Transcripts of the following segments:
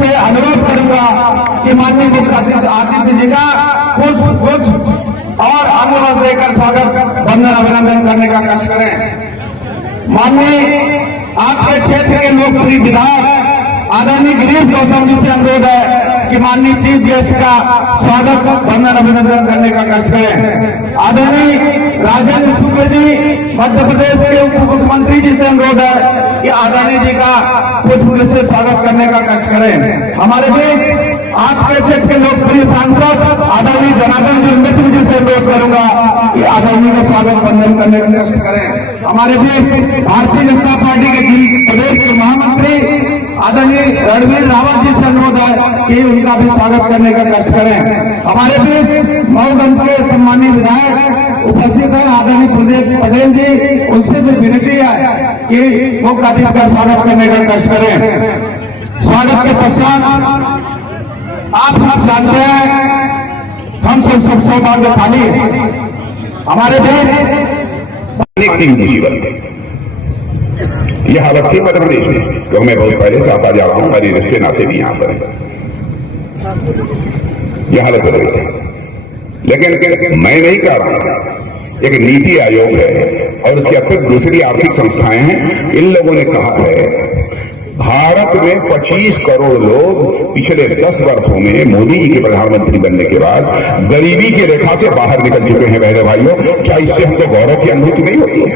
से अनुरोध करूंगा कि माननीय मुख्यमंत्री आदित्य जी का कुछ और अनुरोध देकर स्वागत वंदन अभिनंदन करने का कष्ट करें। माननीय आपके क्षेत्र के लोकप्रिय विधायक आदरणीय गिरीश गौतम जी से अनुरोध है कि माननीय चीफ गेस्ट का स्वागत वंदन अभिनंदन करने का कष्ट करें। आदरणीय राजेंद्र शुक्ल जी मध्य प्रदेश के उप मुख्यमंत्री जी से अनुरोध है कि आदरणीय जी का पुष्प से स्वागत करने का कष्ट करें। हमारे बीच आपके क्षेत्र के लोकप्रिय सांसद आदरणीय जनार्दन जी मिश्र जी से अनुरोध करूंगा कि आदरणीय का स्वागत वंदन करने का कष्ट करें। हमारे बीच भारतीय जनता पार्टी के प्रदेश के महामंत्री आदरणीय रणवीर रावत जी से अनुरोध है कि उनका भी स्वागत करने का कष्ट करें। हमारे बीच मऊगंज के सम्मानित विधायक उपस्थित है आदरणीय प्रदेश पटेल जी, उनसे भी विनती है कि मुख्य अतिथि का स्वागत करने का कष्ट करें। स्वागत के पश्चात आप जानते हैं हम सब सौभाग्यशाली हमारे बीच मुसीबत है। यह हालत थी मध्य प्रदेश में, क्योंकि मैं बहुत पहले से आता जा रहा हूं, हमारे रिश्ते नाते भी यहां पर यह हालत हो रही थी। लेकिन मैं नहीं कह रहा, एक नीति आयोग है और उसके अतिरिक्त दूसरी आर्थिक संस्थाएं हैं, इन लोगों ने कहा है भारत में 25 करोड़ लोग पिछले 10 वर्षों में मोदी जी के प्रधानमंत्री बनने के बाद गरीबी की रेखा से बाहर निकल चुके हैं। बहनों भाइयों, क्या इससे हमको गौरव की अनुभूति नहीं होती है?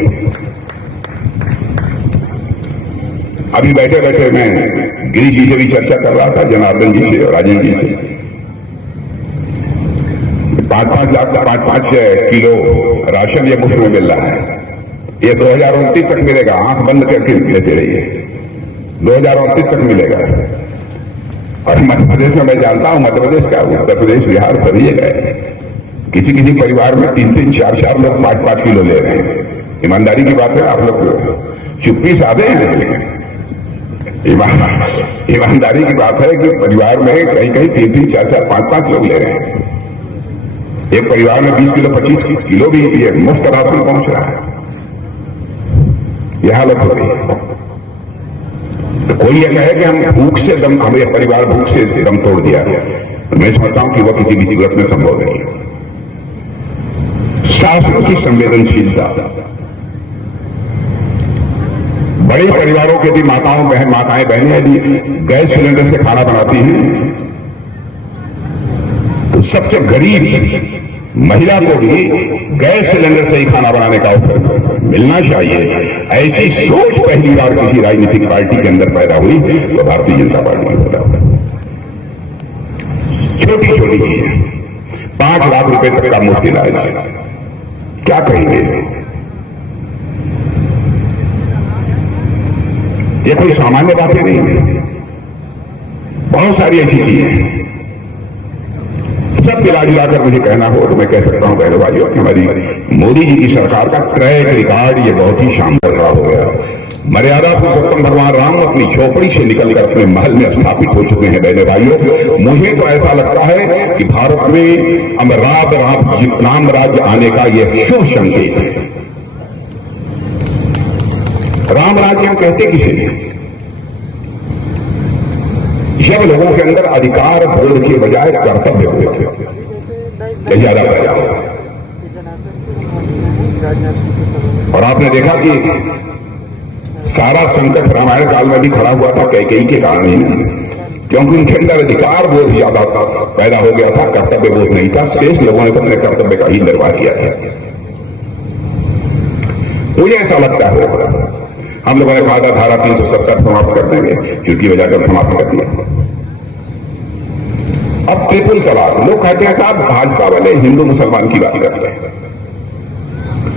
अभी बैठे बैठे मैं गिरीश जी से भी चर्चा कर रहा था, जनार्दन जी से और राजेंद्र जी से। 5-5 लाख का 5-5 किलो राशन ये मुफ्त में मिल रहा है। ये 2029 तक मिलेगा, आंख बंद करके लेते रहिए, 2029 तक मिलेगा। और मध्य प्रदेश में मैं जानता हूं, मध्य प्रदेश का उत्तर प्रदेश बिहार सभी जगह किसी किसी परिवार में 3-3, 4-4 लोग 5-5 किलो ले रहे हैं। ईमानदारी की बात है, आप लोग चुप्पी साधे हैं, लेकिन ईमानदारी की बात है कि परिवार में कहीं कहीं 3-3, 4-4, 5-5 लोग ले रहे हैं। एक परिवार में 20 किलो 25 किलो भी ये मुफ्त राशन पहुंच रहा है। यह हालत हो रही है। तो कोई ये कहे कि हम भूख से दम, हमें परिवार भूख से दम तोड़ दिया, तो मैं समझता हूं कि वह किसी किसी सूरत में संभव नहीं है। शासन की संवेदनशीलता, बड़े परिवारों के भी माताएं बहनें यदि गैस सिलेंडर से खाना बनाती हैं, तो सबसे गरीब महिला को भी गैस सिलेंडर से ही खाना बनाने का अवसर मिलना चाहिए। ऐसी सोच पहली बार किसी राजनीतिक पार्टी के अंदर पैदा हुई तो भारतीय जनता पार्टी में पैदा हुआ। छोटी छोटी चीजें, 5 लाख रुपए तक का मुफ्त इलाज, क्या कहेंगे इसे? ये कोई सामान्य बातें नहीं है, बहुत सारी ऐसी चीजें हैं। सब मिलाकर मुझे कहना हो तो मैं कह सकता हूं बहनों भाइयों कि हमारी मोदी जी की सरकार का ट्रैक रिकॉर्ड ये बहुत ही शानदार रहा हो गया। मर्यादा पुरुषोत्तम भगवान राम अपनी झोपड़ी से निकलकर अपने महल में स्थापित हो चुके हैं। बहनों भाइयों, मुझे तो ऐसा लगता है कि भारत में अब राम राज्य आने का यह शुभ संकेत है। राम राज्य हम कहते किसे? जब लोगों के अंदर अधिकार बोध के बजाय कर्तव्य हुए थे, ज्यादा पैदा हुआ। और आपने देखा कि सारा संकट रामायण काल में भी खड़ा हुआ था कैकेयी के कारण ही, क्योंकि उनके अंदर अधिकार बोध ज्यादा पैदा हो गया था, कर्तव्य बोध नहीं था। शेष लोगों ने तो अपने कर्तव्य का ही निर्वाह किया था। मुझे ऐसा लगता है हम लोगों ने कहा था धारा 370 समाप्त कर देंगे, चुटकी बजाकर समाप्त कर दिया। अब ट्रिपल तलाक, लोग कहते हैं साहब भाजपा वाले हिंदू मुसलमान की बात करते हैं।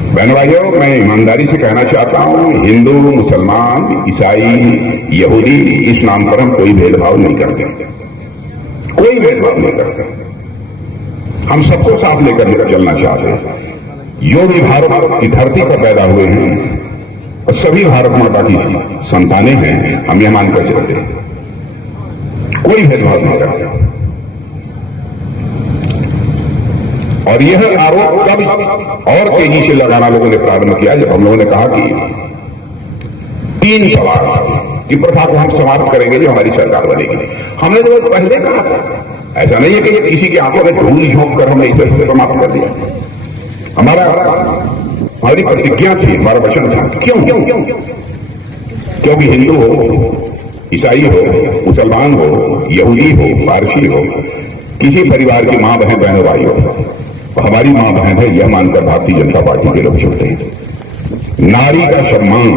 बहनों भाइयों, मैं ईमानदारी से कहना चाहता हूं, हिंदू मुसलमान ईसाई यहूदी इस नाम पर हम कोई भेदभाव नहीं करते, कोई भेदभाव नहीं करते। हम सबको साथ लेकर चलना चाहते हैं। जो भी भारत की धरती पर पैदा हुए हैं और सभी भारत माता की संतानें हैं, हम यह मानकर चलते हैं, कोई भेदभाव नहीं करते। और यह आरोप तब और तेजी से लगाना लोगों ने प्रारंभ किया जब हम लोगों ने कहा कि 3 तलाक, कि प्रथा को हम समाप्त करेंगे जो हमारी सरकार बनेगी। हमने तो पहले कहा था, ऐसा नहीं है कि किसी की आंखों में धूल झोंक कर हमने इसे समाप्त कर दिया। हमारी प्रतिज्ञा थी, हमारा वचन था। क्यों? क्योंकि हिंदू हो, ईसाई हो, मुसलमान हो, यहूदी हो, पारसी हो, किसी परिवार की मां बहन बहनों भाई हो, हमारी मां बहन है यह मानकर भारतीय जनता पार्टी के लोग चुनते हैं। नारी का सम्मान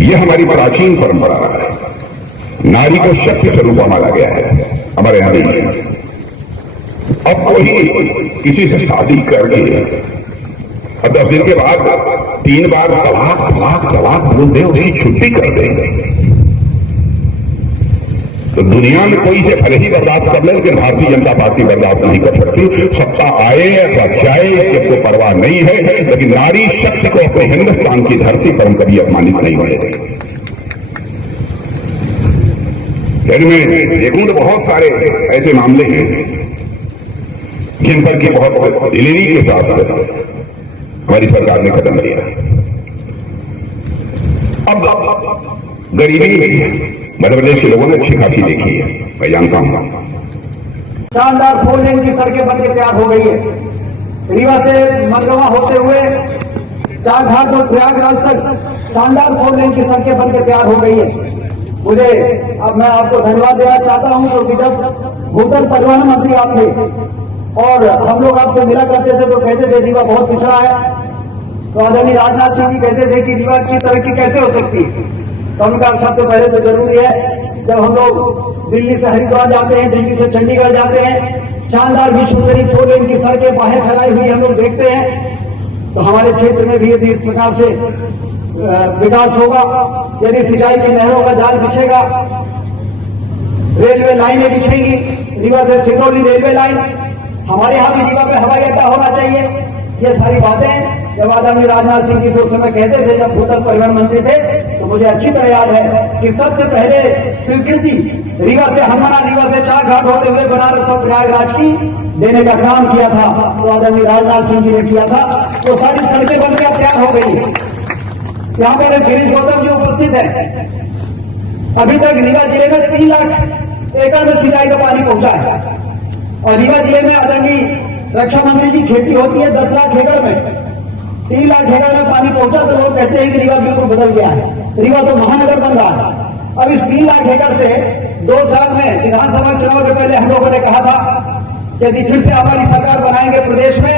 यह हमारी प्राचीन परंपरा है। नारी को शक्ति स्वरूप माना गया है हमारे यहां देश में। अब कोई किसी से शादी करके और 10 दिन के बाद 3 बार तलाक बोल दे, उसकी छुट्टी कर देंगे तो दुनिया में कोई इसे भले ही बर्दाश्त कर ले, लेकिन भारतीय जनता पार्टी बर्दाश्त नहीं कर सकती। सत्ता आए अथवा जाए इसकी कोई परवाह नहीं है, लेकिन नारी शक्ति को अपने हिंदुस्तान की धरती पर हम कभी अपमानित नहीं होने देंगे। यदि मैं देखूं तो बहुत सारे ऐसे मामले हैं जिन पर की बहुत दिलेरी के साथ हमारी सरकार ने कदम लिया। अब गरीबी मध्य प्रदेश के लोगों ने अच्छी खासी देखी है, मैं जानता हूं। शानदार 4 लेन की सड़कें बनकर तैयार हो गई है। रीवा से मरगवा होते हुए चारघाट और प्रयागराज तक शानदार 4 लेन की सड़कें बनकर तैयार हो गई है। मुझे अब मैं आपको धन्यवाद देना चाहता हूं क्योंकि जब भूतल परिवहन मंत्री आप थे और हम लोग आपसे मिला करते थे तो कहते थे रीवा बहुत पिछड़ा है, तो आदरणीय राजनाथ सिंह जी कहते थे कि रीवा की तरक्की कैसे हो सकती है। तो उनका सबसे पहले तो जरूरी है, जब हम लोग दिल्ली से हरिद्वार जाते हैं, दिल्ली से चंडीगढ़ जाते हैं, शानदार विश्व स्तरीय 4 लेन की सड़कें बाहर फैलाई हुई हम लोग देखते हैं, तो हमारे क्षेत्र में भी यदि इस प्रकार से विकास होगा, यदि सिंचाई की नहरों का जाल बिछेगा, रेलवे लाइनें बिछेंगी, रीवा से सिंगरौली रेलवे लाइन, हमारे यहाँ भी रीवा पे हवाई अड्डा होना चाहिए। ये सारी बातें जब आदरणीय राजनाथ सिंह जी उस समय कहते थे, जब भूतल परिवहन मंत्री थे, तो मुझे अच्छी तरह याद है कि सबसे पहले स्वीकृति रीवा से हनुमाना, रीवा से चारघाट होते हुए बनारस और प्रयागराज की देने का काम किया था, तो आदरणीय राजनाथ सिंह जी ने किया था। वो सारी सड़कें बनकर तैयार हो गई। यहाँ पर गिरीश गौतम जी उपस्थित है। अभी तक रीवा जिले में 3 लाख एकड़ में सिंचाई का पानी पहुंचा है और रीवा जिले में आदरणीय रक्षा मंत्री जी खेती होती है 10 लाख एकड़ में, 3 लाख एकड़ में पानी पहुंचा तो लोग कहते हैं कि रीवा बिल्कुल बदल गया है, रीवा तो महानगर बन रहा है। अब इस 3 लाख एकड़ से 2 साल में विधानसभा चुनाव के पहले हम लोगों ने कहा था यदि फिर से हमारी सरकार बनाएंगे प्रदेश में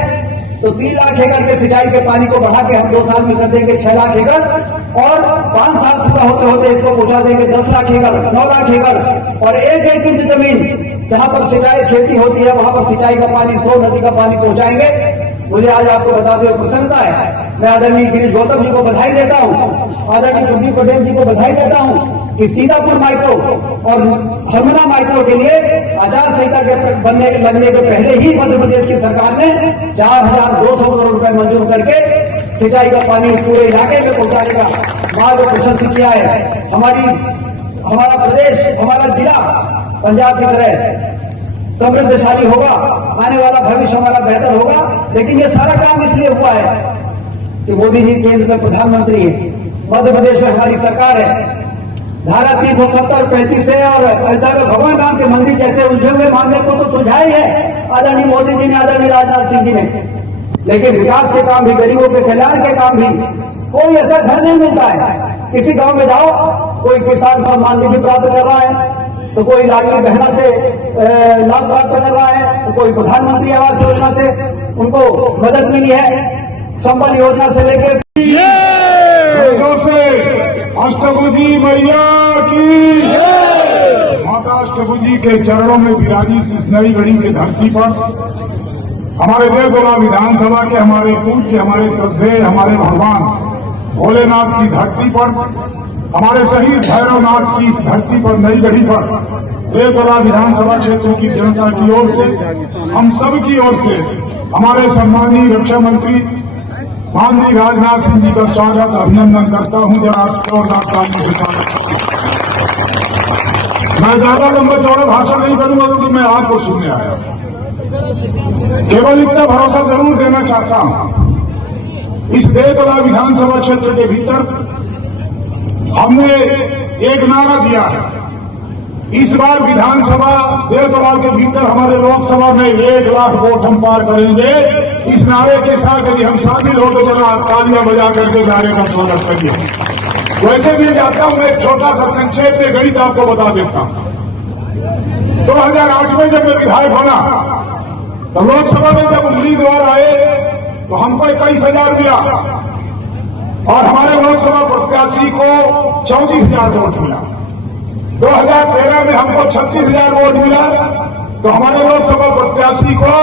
तो 3 लाख एकड़ के सिंचाई के पानी को बढ़ा के हम 2 साल में कर देंगे 6 लाख एकड़ और 5 साल पूरा होते होते इसको पहुंचा देंगे 10 लाख एकड़, 9 लाख एकड़ और 1-1 इंच जमीन जहां पर सिंचाई खेती होती है वहां पर सिंचाई का पानी, स्रोत नदी का पानी पहुंचाएंगे। मुझे आज आपको बताते हुए प्रसन्नता है, मैं आदरणीय गिरीश गौतम जी को बधाई देता हूं, आदरणीय सुदीप पटेल जी को बधाई देता हूं कि सीतापुर माइक्रो और हरमना माइक्रो के लिए आचार संहिता के बनने लगने के पहले ही मध्य प्रदेश की सरकार ने 4,200 करोड़ रुपए मंजूर करके सिंचाई का पानी पूरे इलाके में पहुंचाने का मार्ग प्रशस्त किया है। हमारा प्रदेश, हमारा जिला पंजाब की तरह समृद्धशाली होगा, आने वाला भविष्य हमारा बेहतर होगा। लेकिन ये सारा काम इसलिए हुआ है कि मोदी जी केंद्र में प्रधानमंत्री है, मध्य प्रदेश में हमारी सरकार है। धारा 370, 35 है और अयोध्या में भगवान राम के मंदिर जैसे उलझे हुए मामले को तो सुलझाया ही है आदरणीय मोदी जी ने, आदरणीय राजनाथ सिंह जी ने। लेकिन विकास के काम भी, गरीबों के कल्याण के काम भी, कोई ऐसा घर नहीं मिलता है। किसी गांव में जाओ, कोई किसान सम्मान निधि प्राप्त कर रहा है, तो कोई लाडली बहना से लाभ प्राप्त कर रहा है, तो कोई प्रधानमंत्री आवास योजना से उनको मदद मिली है, संबल योजना से लेकर अष्टभुजी मैया की माता अष्टभुजी के चरणों में विराजी इस नई गढ़ी की धरती पर हमारे देवगोला विधानसभा के हमारे पूज्य, हमारे श्रद्धेय, हमारे भगवान भोलेनाथ की धरती पर, हमारे शहीद भैरवनाथ की इस धरती पर, नई गढ़ी पर देवगोला विधानसभा क्षेत्र की जनता की ओर से, हम सब की ओर से हमारे सम्मानीय रक्षा मंत्री माननीय राजनाथ सिंह जी का स्वागत, अभिनंदन करता हूं। जरा जोरदार तालियों से स्वागत। मैं ज्यादा लंबा चौड़ा भाषण नहीं करूंगा क्योंकि मैं आपको सुनने आया, केवल इतना भरोसा जरूर देना चाहता हूं, इस देवगोला विधानसभा क्षेत्र के भीतर हमने एक नारा दिया है, इस बार विधानसभा 1.5 के भीतर हमारे लोकसभा में 1 लाख वोट हम पार करेंगे। इस नारे के साथ यदि हम शामिल हो तो जरा तालियां बजा करके नारे का स्वागत करिए। वैसे भी जाता हूं, एक छोटा सा संक्षेप में गणित आपको बता देता हूं। 2008 में जब मैं विधायक बना तो लोकसभा में जब उम्मीदवार आए तो हमको 21,000 मिला और हमारे लोकसभा प्रत्याशी को 34,000 वोट मिला। 2013 में हमको 36,000 वोट मिला तो हमारे लोकसभा प्रत्याशी को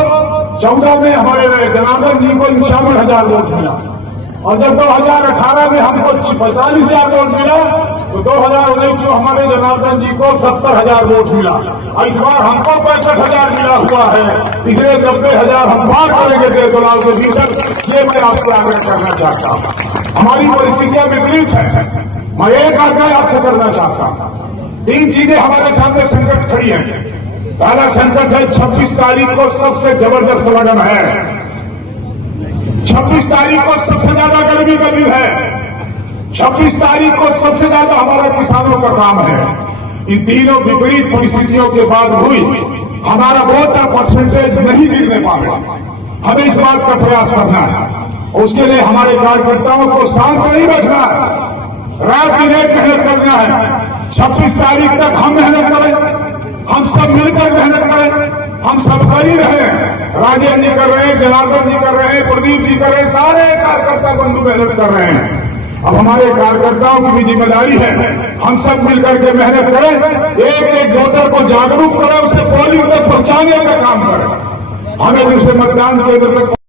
14 में हमारे जनार्दन जी को 51,000 वोट मिला और जब 2018 में हमको 45,000 वोट मिला तो 2019 में हमारे जनार्दन जी को 70,000 वोट मिला और इस बार हमको 65,000 मिला हुआ है। पिछले 90,000 हम पार करेंगे 1.5 के भीतर, ये मैं आपसे आग्रह करना चाहता हूं। हमारी परिस्थितियां विपरीत है। मैं एक आग्रह आपसे करना चाहता हूं। 3 चीजें हमारे सामने संकट खड़ी हैं। पहला संकट है 26 तारीख को सबसे जबरदस्त लगन है। 26 तारीख को सबसे ज्यादा गर्मी का दिन है। 26 तारीख को सबसे ज्यादा हमारा किसानों का काम है। इन तीनों विपरीत परिस्थितियों के बाद हुई हमारा वोट का परसेंटेज नहीं गिरने पाएगा। हमें इस बात का प्रयास करना है। उसके लिए हमारे कार्यकर्ताओं को शांत नहीं बैठना है, रात दिन एक मेहनत करना है। 26 तारीख तक हम मेहनत करें, हम सब मिलकर मेहनत करें, हम सब कर ही रहे हैं। राजेंद्र जी कर रहे हैं, जनार्दन जी कर रहे हैं, प्रदीप जी कर रहे हैं, सारे कार्यकर्ता बंधु मेहनत कर रहे हैं। अब हमारे कार्यकर्ताओं की भी जिम्मेदारी है, हम सब मिलकर के मेहनत करें, एक एक वोटर को जागरूक करें, उसे पोलिंग तक पहुंचाने का काम करें। हमें दूसरे मतदान केंद्र तक